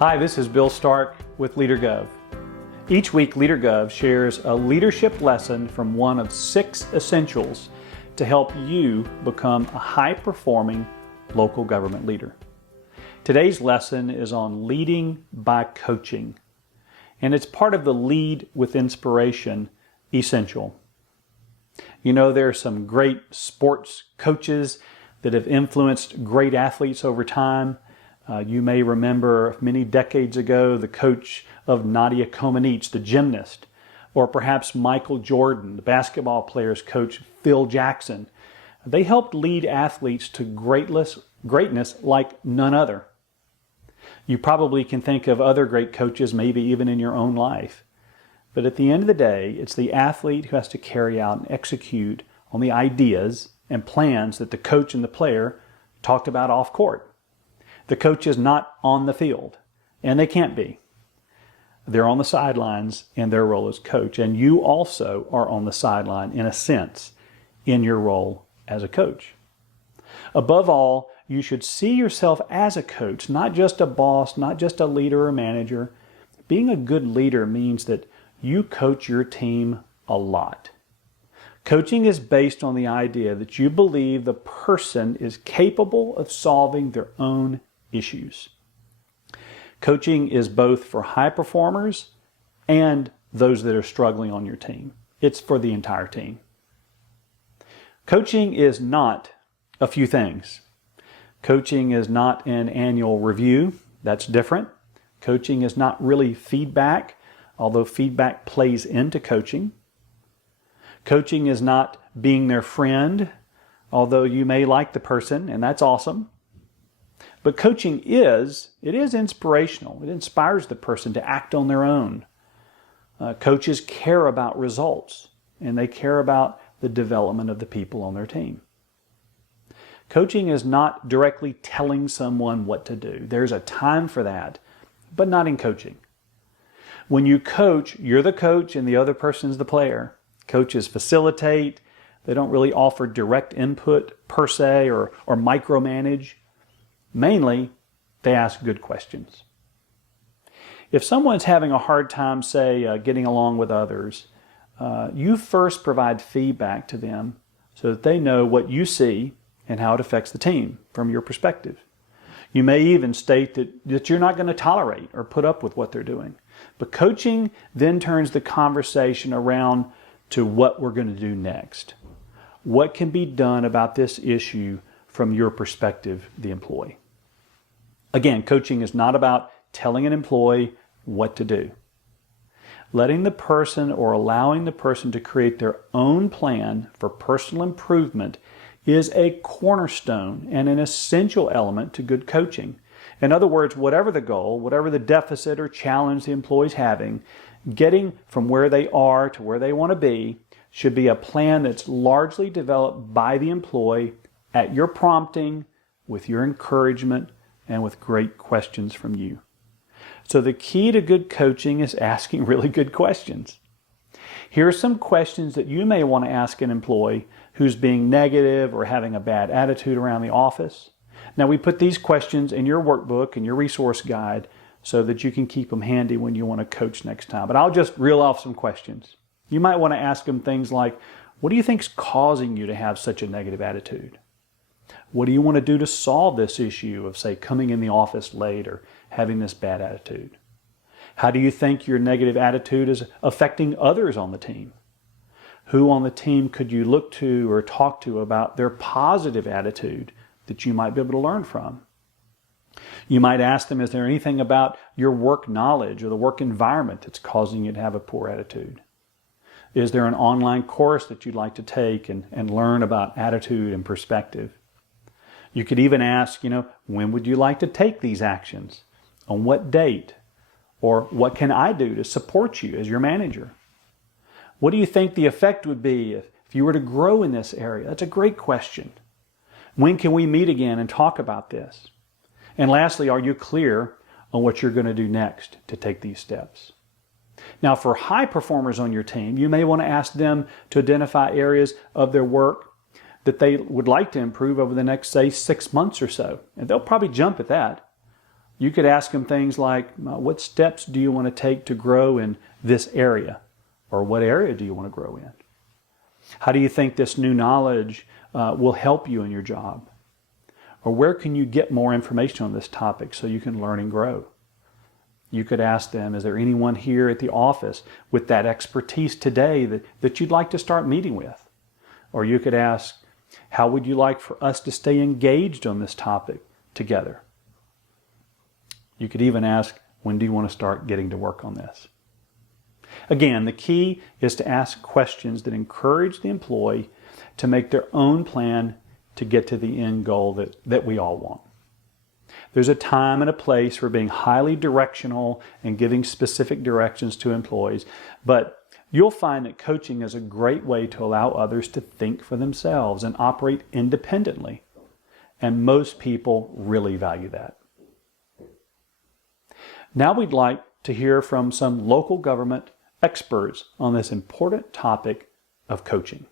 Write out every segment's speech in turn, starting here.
Hi, this is Bill Stark with LeaderGov. Each week, LeaderGov shares a leadership lesson from one of 6 essentials to help you become a high-performing local government leader. Today's lesson is on leading by coaching, and it's part of the Lead with Inspiration essential. You know, there are some great sports coaches that have influenced great athletes over time. You may remember many decades ago the coach of Nadia Comaneci, the gymnast, or perhaps Michael Jordan, the basketball player's coach, Phil Jackson. They helped lead athletes to greatness like none other. You probably can think of other great coaches, maybe even in your own life. But at the end of the day, it's the athlete who has to carry out and execute on the ideas and plans that the coach and the player talked about off court. The coach is not on the field, and they can't be. They're on the sidelines in their role as coach, and you also are on the sideline in a sense in your role as a coach. Above all, you should see yourself as a coach, not just a boss, not just a leader or manager. Being a good leader means that you coach your team a lot. Coaching is based on the idea that you believe the person is capable of solving their own issues. Coaching is both for high performers and those that are struggling on your team. It's for the entire team. Coaching is not a few things. Coaching is not an annual review. That's different. Coaching is not really feedback, although feedback plays into coaching. Coaching is not being their friend, although you may like the person, and that's awesome. But coaching is inspirational. It inspires the person to act on their own. Coaches care about results, and they care about the development of the people on their team. Coaching is not directly telling someone what to do. There's a time for that, but not in coaching. When you coach, you're the coach and the other person's the player. Coaches facilitate. They don't really offer direct input per se or micromanage. Mainly, they ask good questions. If someone's having a hard time, say, getting along with others, you first provide feedback to them so that they know what you see and how it affects the team from your perspective. You may even state that you're not going to tolerate or put up with what they're doing. But coaching then turns the conversation around to what we're going to do next. What can be done about this issue from your perspective, the employee? Again, coaching is not about telling an employee what to do. Letting the person or allowing the person to create their own plan for personal improvement is a cornerstone and an essential element to good coaching. In other words, whatever the goal, whatever the deficit or challenge the employee's having, getting from where they are to where they want to be should be a plan that's largely developed by the employee at your prompting, with your encouragement, and with great questions from you. So the key to good coaching is asking really good questions. Here are some questions that you may want to ask an employee who's being negative or having a bad attitude around the office. Now, we put these questions in your workbook and your resource guide so that you can keep them handy when you want to coach next time. But I'll just reel off some questions. You might want to ask them things like, what do you think is causing you to have such a negative attitude? What do you want to do to solve this issue of, say, coming in the office late or having this bad attitude? How do you think your negative attitude is affecting others on the team? Who on the team could you look to or talk to about their positive attitude that you might be able to learn from? You might ask them, is there anything about your work knowledge or the work environment that's causing you to have a poor attitude? Is there an online course that you'd like to take and learn about attitude and perspective? You could even ask, when would you like to take these actions? On what date? Or what can I do to support you as your manager? What do you think the effect would be if you were to grow in this area? That's a great question. When can we meet again and talk about this? And lastly, are you clear on what you're going to do next to take these steps? Now, for high performers on your team, you may want to ask them to identify areas of their work that they would like to improve over the next, say, 6 months or so. And they'll probably jump at that. You could ask them things like, what steps do you want to take to grow in this area? Or what area do you want to grow in? How do you think this new knowledge will help you in your job? Or where can you get more information on this topic so you can learn and grow? You could ask them, is there anyone here at the office with that expertise today that you'd like to start meeting with? Or you could ask, how would you like for us to stay engaged on this topic together? You could even ask, when do you want to start getting to work on this? Again, the key is to ask questions that encourage the employee to make their own plan to get to the end goal that we all want. There's a time and a place for being highly directional and giving specific directions to employees, but you'll find that coaching is a great way to allow others to think for themselves and operate independently. And most people really value that. Now we'd like to hear from some local government experts on this important topic of coaching.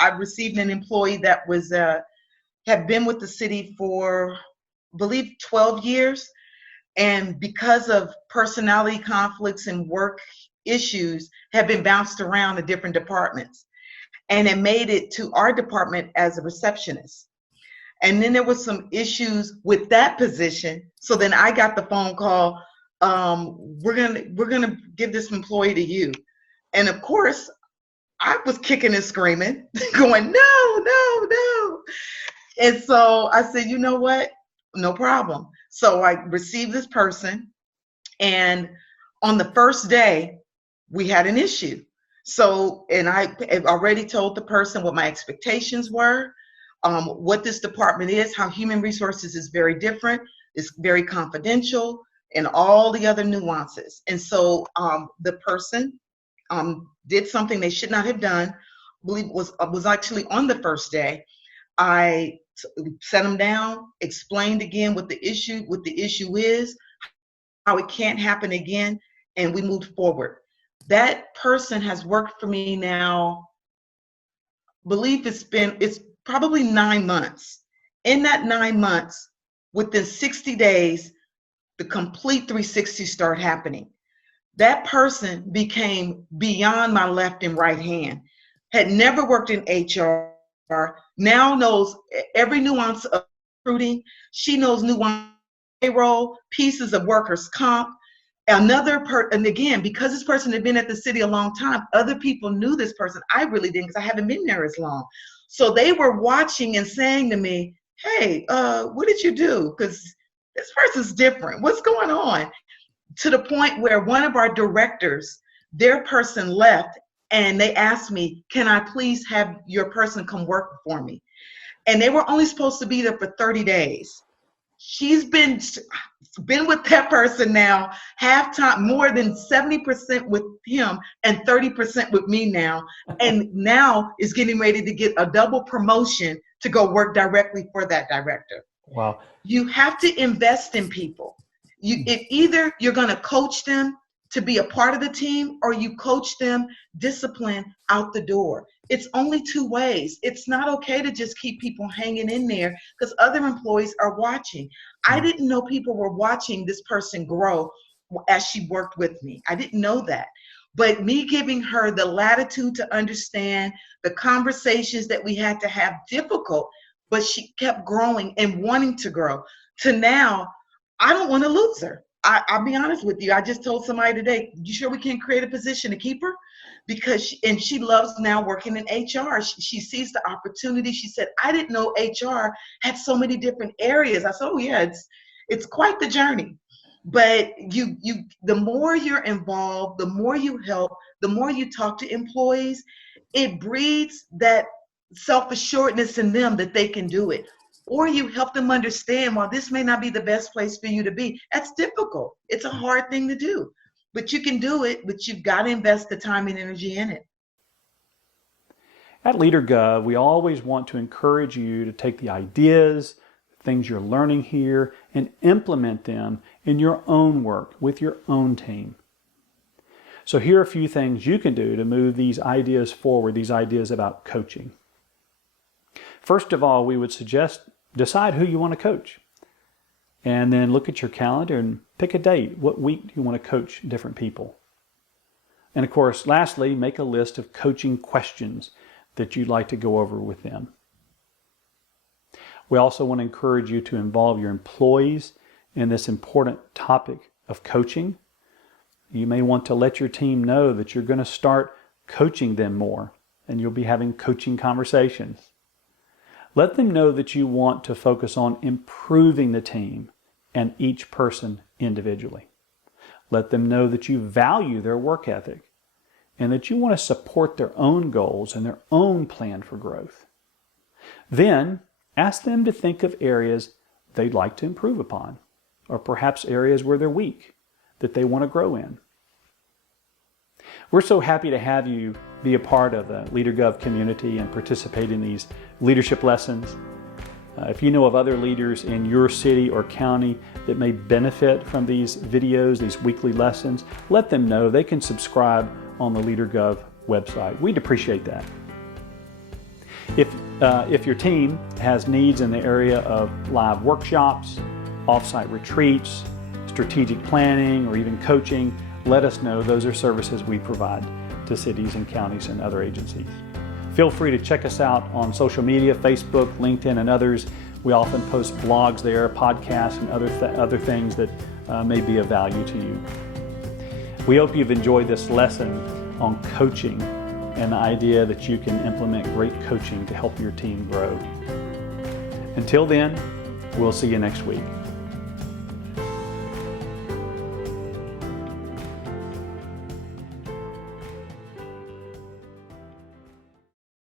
I received an employee that had been with the city for, I believe, 12 years. And because of personality conflicts and work issues, have been bounced around to different departments. And it made it to our department as a receptionist. And then there was some issues with that position. So then I got the phone call, we're gonna give this employee to you. And of course, I was kicking and screaming, going, no. And so I said, you know what? No problem. So I received this person, and on the first day, we had an issue. So, and I have already told the person what my expectations were, what this department is, how human resources is very different, it's very confidential, and all the other nuances. And so the person did something they should not have done. I believe was actually on the first day. I set them down, explained again what the issue is, how it can't happen again, and we moved forward. That person has worked for me now, I believe it's probably 9 months. In that 9 months, within 60 days, the complete 360 started happening. That person became beyond my left and right hand, had never worked in HR, now knows every nuance of recruiting. She knows nuance payroll, pieces of workers' comp. And again, because this person had been at the city a long time, other people knew this person. I really didn't, because I haven't been there as long. So they were watching and saying to me, hey, what did you do? Because this person's different. What's going on? To the point where one of our directors, their person left, and they asked me, can I please have your person come work for me? And they were only supposed to be there for 30 days. She's been with that person now half time, more than 70% with him and 30% with me now, and now is getting ready to get a double promotion to go work directly for that director. Wow. You have to invest in people. Either you're going to coach them to be a part of the team, or you coach them discipline out the door. It's only two ways. It's not okay to just keep people hanging in there because other employees are watching. I didn't know people were watching this person grow as she worked with me. I didn't know that. But me giving her the latitude to understand the conversations that we had to have, difficult, but she kept growing and wanting to grow, to now, I don't want to lose her. I'll be honest with you. I just told somebody today, you sure we can't create a position to keep her? Because she loves now working in HR. She sees the opportunity. She said, I didn't know HR had so many different areas. I said, oh yeah, it's quite the journey. But the more you're involved, the more you help, the more you talk to employees, it breeds that self-assuredness in them that they can do it. Or you help them understand, while this may not be the best place for you to be, that's difficult. It's a hard thing to do, but you can do it, but you've got to invest the time and energy in it. At LeaderGov, we always want to encourage you to take the ideas, things you're learning here, and implement them in your own work with your own team. So here are a few things you can do to move these ideas forward, these ideas about coaching. First of all, we would suggest decide who you want to coach. And then look at your calendar and pick a date. What week do you want to coach different people? And of course, lastly, make a list of coaching questions that you'd like to go over with them. We also want to encourage you to involve your employees in this important topic of coaching. You may want to let your team know that you're going to start coaching them more, and you'll be having coaching conversations. Let them know that you want to focus on improving the team and each person individually. Let them know that you value their work ethic and that you want to support their own goals and their own plan for growth. Then, ask them to think of areas they'd like to improve upon, or perhaps areas where they're weak that they want to grow in. We're so happy to have you be a part of the LeaderGov community and participate in these leadership lessons. If you know of other leaders in your city or county that may benefit from these videos, these weekly lessons, let them know. They can subscribe on the LeaderGov website. We'd appreciate that. If your team has needs in the area of live workshops, off-site retreats, strategic planning, or even coaching, let us know. Those are services we provide to cities and counties and other agencies. Feel free to check us out on social media, Facebook, LinkedIn, and others. We often post blogs there, podcasts, and other things that may be of value to you. We hope you've enjoyed this lesson on coaching and the idea that you can implement great coaching to help your team grow. Until then, we'll see you next week.